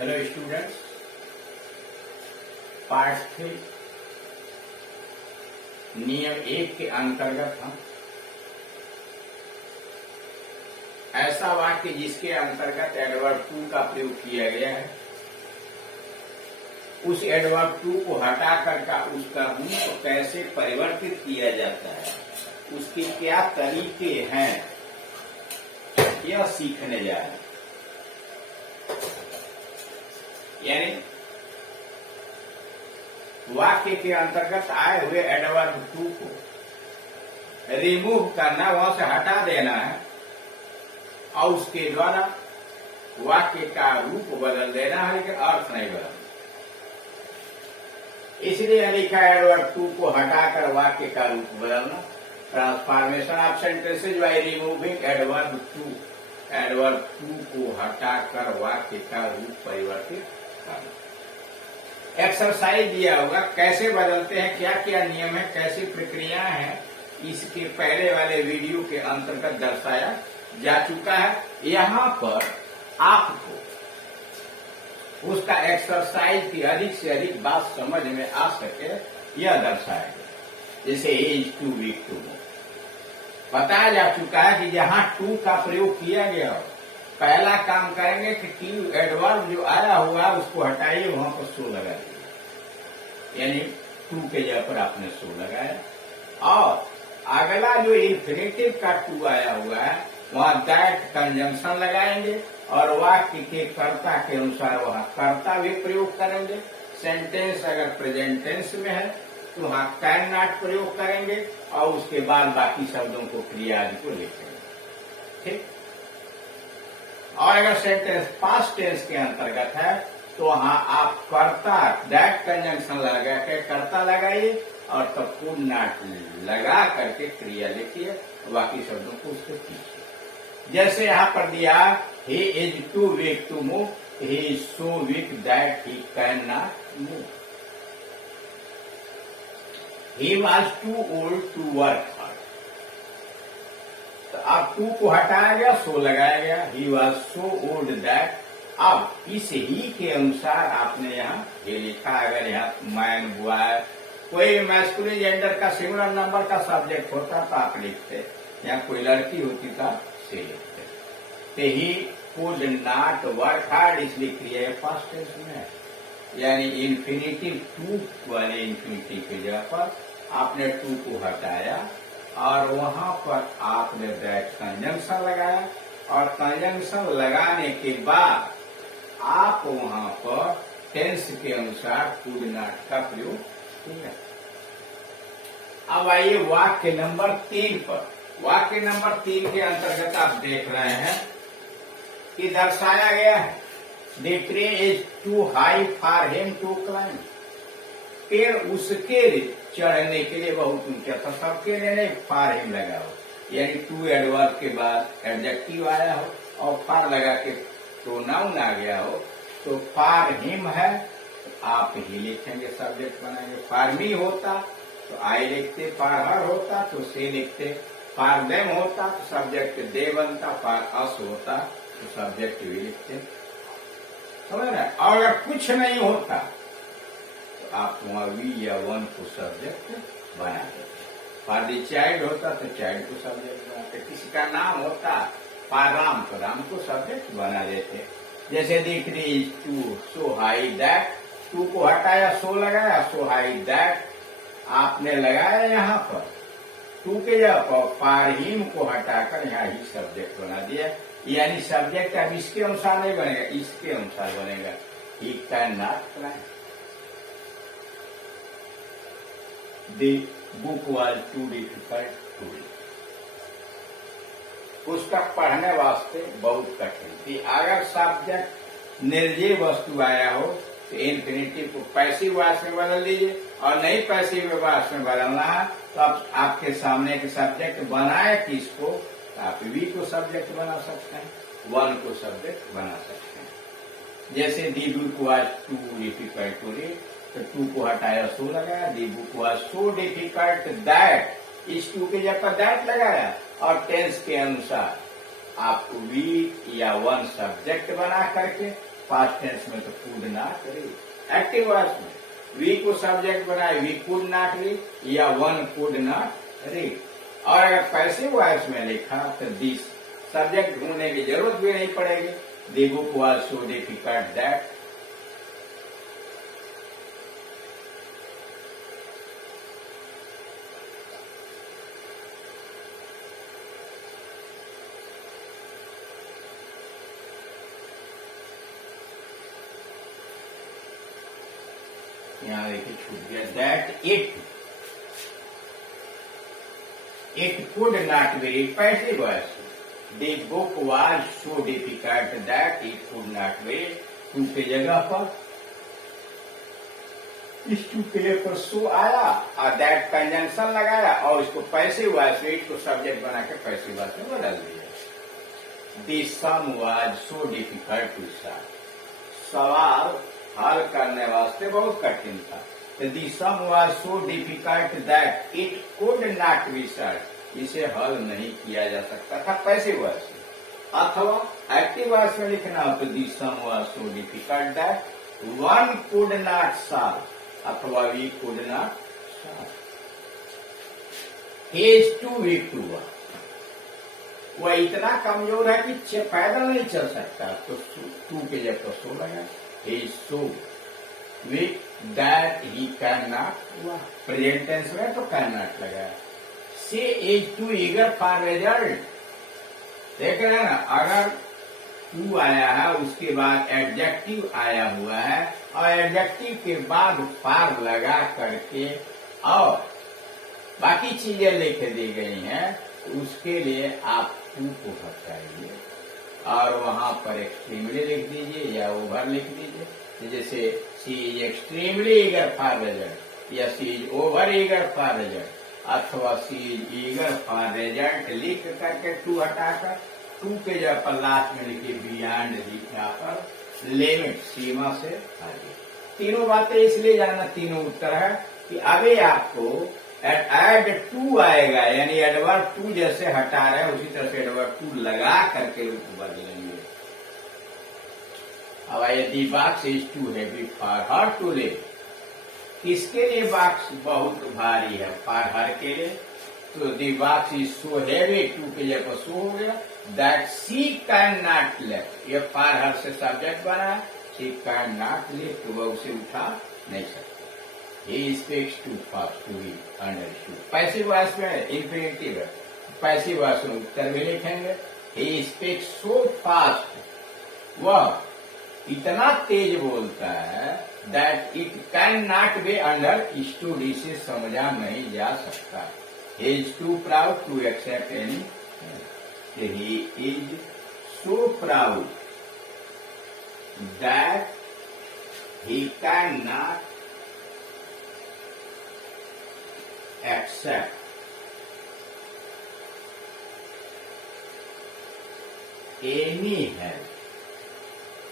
Hello students, part 3 नियम 1 के अंतर्गत हम ऐसा वाक्य जिसके अंतर्गत एडवर्ब टू का प्रयोग किया गया है, उस एडवर्ब टू को हटाकर का उसका गुण को कैसे परिवर्तित किया जाता है, उसके क्या तरीके हैं, यह सीखने जा रहे हैं। यानी वाक्य के अंतर्गत आए हुए एडवर्ब टू को रिमूव करना, वहां से हटा देना है और उसके द्वारा वाक्य का रूप बदल देना है, लेकिन अर्थ नहीं बदलना। इसलिए लिखा एडवर्ब टू को हटाकर वाक्य का रूप बदलना। Transformation of sentences by removing adverb too. Adverb too को हटाकर वाक्य का रूप परिवर्तित करना। एक्सरसाइज दिया होगा, कैसे बदलते हैं, क्या क्या नियम है, कैसी प्रक्रिया है, इसके पहले वाले वीडियो के अंतर्गत दर्शाया जा चुका है। यहाँ पर आपको उसका एक्सरसाइज की अधिक से अधिक बात समझ में आ सके, यह दर्शाया गया। जैसे एज टू वीक टू बताया जा चुका है कि जहां टू का प्रयोग किया गया हो, पहला काम करेंगे कि टू एडवर्ब जो आया हुआ है उसको हटाइए, वहां पर सो लगा दीजिए। यानी टू के जगह पर आपने सो लगाया। और अगला जो इन्फिनेटिव का टू आया हुआ है, वहां दैट कंजंक्शन लगाएंगे और वाक्य के कर्ता के अनुसार वहां कर्ता भी प्रयोग करेंगे। सेंटेंस अगर प्रेजेंट टेंस में है तो वहां कैन नॉट प्रयोग करेंगे और उसके बाद बाकी शब्दों को क्रिया आदि को लिखेंगे। ठीक। और अगर सेंटेंस पास्ट टेंस के अंतर्गत है तो वहां आप कर्ता दैट कंजंक्शन लगा के कर्ता लगाइए और तब कुड नॉट लगा करके क्रिया लिखिए, बाकी शब्दों को उसके पीछे। जैसे यहाँ पर दिया, he is too weak to move, he is so weak that he cannot move. He was too old to work hard. तो अब टू को हटाया गया, सो लगाया गया। He was so old that, अब इस ही के अनुसार आपने यहाँ ये लिखा। अगर यहाँ मैन बॉय कोई मैस्कुलिन जेंडर का सिंगुलर नंबर का सब्जेक्ट होता तो आप लिखते, यहाँ कोई लड़की होती तो से लिखते। तो ही कुड नॉट वर्क हार्ड, इसलिए क्रिया पास्ट टेंस में है। यानी इन्फिनिटिव टू वाले इन्फिनिटिव की जगह पर आपने टू को हटाया और वहां पर आपने दैट कंजंक्शन लगाया और कंजंक्शन लगाने के बाद आप वहां पर टेंस के अनुसार कुड नॉट का प्रयोग किया। अब आइए वाक्य नंबर 3 पर। वाक्य नंबर 3 के अंतर्गत आप देख रहे हैं कि दर्शाया गया है the tree is too high for him to climb. पेड़ उसके चढ़ने के लिए बहुत ऊंचा था, सबके लिए नहीं, फॉर हिम लगा हो। यानी टू एडवर्ब के बाद एडजेक्टिव आया हो और फॉर लगा के प्रोनाउन आ गया हो, तो फॉर हिम है तो आप ही लिखेंगे, सब्जेक्ट बनाएंगे। फॉर मी होता तो आई लिखते, फॉर हर होता तो से लिखते, फॉर देम होता तो सब्जेक्ट दे बनता, फॉर अस होता तो सब्जेक्ट भी लिखते। समझ रहे? और अगर कुछ नहीं होता तो आप वहां वी या वन को सब्जेक्ट बना देते। फॉर द चाइल्ड होता तो चाइल्ड को सब्जेक्ट बनाते। किसी का नाम होता फॉर राम तो राम को सब्जेक्ट बना देते। जैसे दिख रही too so high that, too को हटाया, सो लगाया, सो हाई दैट आपने लगाया यहाँ पर टू के जगह पर फॉर हिम को हटाकर यहाँ ही सब्जेक्ट बना दिया। यानी सब्जेक्ट अब इसके अनुसार नहीं बनेगा, इसके अनुसार बनेगा। He can not climb. The book was too difficult to read. पुस्तक पढ़ने वास्ते बहुत कठिन थी। अगर सब्जेक्ट निर्जीव वस्तु आया हो तो इन्फिनिटिव को पैसिव वॉइस में बदल दीजिए, और नहीं पैसिव वॉइस में बदलना है तो आपके सामने के सब्जेक्ट बनाए किसको, आप वी को सब्जेक्ट बना सकते हैं, वन को सब्जेक्ट बना सकते हैं। जैसे the book was too difficult to read, तो टू को हटाया, सो लगाया। The book was so difficult that, इस टू के जगह पर दैट लगाया और टेंस के अनुसार आप वी या वन सब्जेक्ट बना करके पास्ट टेंस में तो could not read. Active voice में वी को सब्जेक्ट बनाए, वी कुड नॉट रीड या वन कुड नॉट रीड। और अगर पैसिव वॉइस में लिखा तो दिस सब्जेक्ट ढूंढने की जरूरत भी नहीं पड़ेगी। The book was so difficult that, यहाँ देखिए छूट गया, that it could not be read. Passive voice the book was so difficult that it could not be read. Too की जगह पर इस टू के जगह पर सो आया और दैट कंजंक्शन लगाया और इसको पैसिव वॉइस में इसको सब्जेक्ट बना के पैसिव वॉइस में बदल दिया। The sum was so difficult to solve. सवाल हल करने वास्ते बहुत कठिन था। The sum was so difficult that it could not be solved. इसे हल नहीं किया जा सकता था पैसिव वॉइस में। अथवा एक्टिव वॉइस में लिखना हो तो the sum was so difficult that one could not solve अथवा we could not solve. He is too weak to walk. वह इतना कमजोर है कि पैदल नहीं चल सकता, तो टू के जब तो सो लगा। He is so weak that he cannot walk. Present tense में तो cannot लगा। She is too eager for result. देख रहे हैं ना, अगर टू आया है उसके बाद एडजेक्टिव आया हुआ है और एडजेक्टिव के बाद फार लगा करके और बाकी चीजें लिख दी गई हैं, उसके लिए आप टू को हटाइए और वहां पर एक्सट्रीमली लिख दीजिए या ओवर लिख दीजिए। जैसे she is extremely eager for result या she is over eager for result अथवा she is eager for result लिख करके टू हटाकर टू के जगह पर लास्ट में लिखिए बियॉन्ड यहाँ पर लिमिट सीमा से आगे। तीनों बातें इसलिए जानना, तीनों उत्तर है कि अभी आपको एड टू आएगा, यानी एडवर्ब टू जैसे हटा रहे हैं उसी तरह से एडवर्ब टू लगा करके उसको बदलेंगे। अब आइए, the box is too heavy for her to लिव। किसके लिए बॉक्स बहुत भारी है? फॉर हर के लिए। तो the box is so heavy, too के लिए पर सो हो गया। That she can not lift, ये फॉर हर से सब्जेक्ट बना है। सी कैन नॉट लिफ्ट, तो वह उसे उठा नहीं सकता। He speaks too fast to be understood. Passive voice में इंफिनिटिव है, पैसिव वॉइस में उत्तर भी लिखेंगे। He speaks so fast, वह इतना तेज बोलता है that it cannot be understood, इसे समझा नहीं जा सकता। He is too proud to accept any help. He is so proud that he cannot accept any help.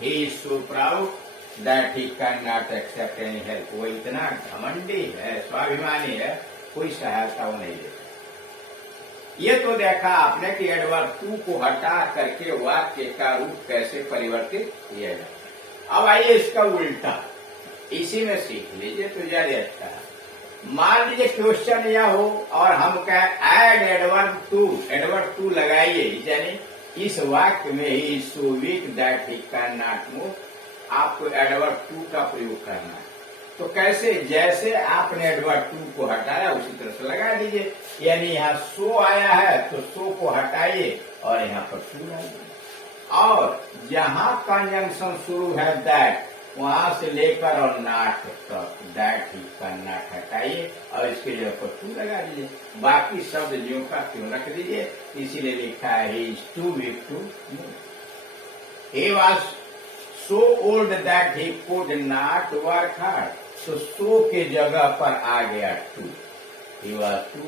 He is so proud that he cannot accept any help. वो इतना घमंडी है, स्वाभिमानी है, कोई सहायता वो नहीं देता। ये तो देखा आपने कि एडवर्ब टू को हटा करके वाक्य का रूप कैसे परिवर्तित किया जाए। अब आइए इसका उल्टा, इसी में सीख लीजिए तो ज्यादा अच्छा है। मान लीजिए क्वेश्चन यह हो और हम कहें एड एडवर्ब टू लगाइए, यानी इस वाक्य में he so weak that he can not move, आपको एडवर्ब टू का प्रयोग करना है। तो कैसे? जैसे आपने एडवर्ब टू को हटाया उसी तरह से लगा दीजिए। यानी यहाँ सो आया है तो सो को हटाइए और यहाँ पर टू लगाइए। और जहां कंजंक्शन शुरू है दैट, वहां से लेकर और नाट तक दैट ही का नाट हटाइए और इसके जगह पर टू लगा दीजिए। बाकी शब्द ज्यों का क्यों रख दीजिए, इसीलिए लिखा है he is too weak to move. He was so old that he could not work hard, तो सो के जगह पर आ गया टू, ही वाज टू।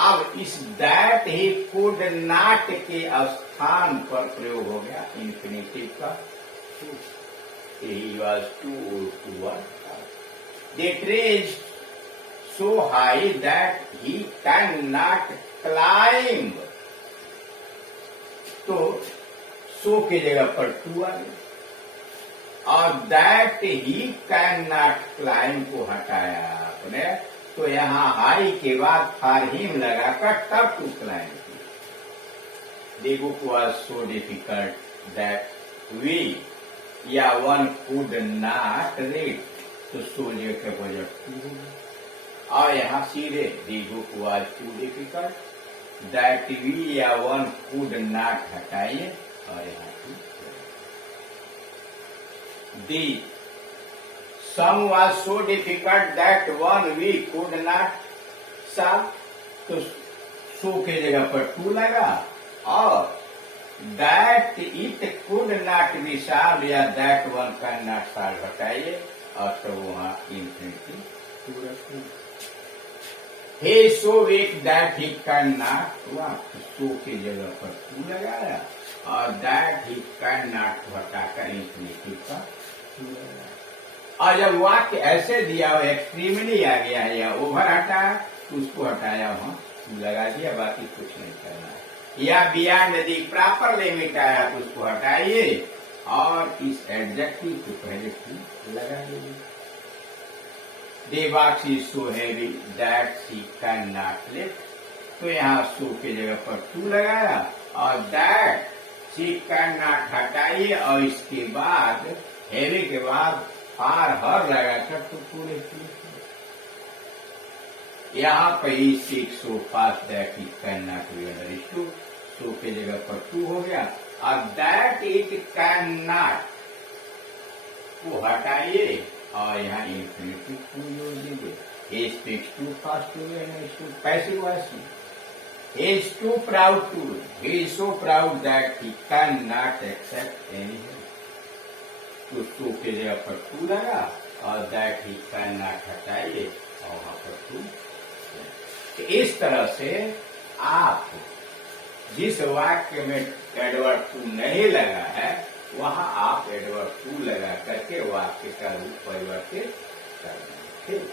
अब इस दैट ही कुड नॉट के स्थान पर प्रयोग हो गया इंफिनिटिव का to. He was too old to work. The tree is so high that he cannot climb. तो सो के जगह पर टू आ गया। और that he can not climb को हटाया आपने, तो यहाँ हाई के बाद फॉर हिम लगाकर तब टू क्लाइम किया। The book was so difficult that we या वन कुड नॉट रीड, तो सोल्जर के बजट और यहाँ सीधे the book was too difficult that we या वन कुड नॉट हटाइए और यहाँ the sum was so difficult that one we could not solve, तो सो के जगह पर टू लगा और that it could not be solve या that one can not solve हटाइए और तो वहां infinitive he so weak that he can not walk, so की जगह पर टू लगाया और दैट ही कैन नॉट हटाकर इंफिनिटी का टू लगाया। और जब वाक्य ऐसे दिया हो एक्सट्रीमली आ गया है या ओवर हटाया तो उसको हटाया वहां लगा दिया, बाकी कुछ नहीं करना है। या बियॉन्ड दी प्रॉपर लिमिट आया तो उसको हटाइए और इस एडजेक्टिव को पहले टू लगा दीजिए। The box is so heavy that she can not lift, तो यहाँ सो के जगह पर टू लगाया और दैट शी कैन नॉट हटाइए और इसके बाद हैवी के बाद फार हर लगाकर तो पूरे यहाँ पे ही सीख so fast that he can not be understood, so के जगह पर टू हो गया और दैट इट कैन नॉट को हटाइए और यहाँ इंफिनिटी टू जोड़ दीजिए। he speaks too fast to be understood, passive voice में he is too proud to, he is so proud that he cannot accept any help, तो सो के जगह पर टू लगा और दैट ही कैन नॉट हटाइए और वहां पर टू। इस तरह से आप जिस वाक्य में एडवर्ब टू नहीं लगा है वहां आप एडवर्ब टू लगा करके वाक्य का रूप परिवर्तित कर दें। ठीक।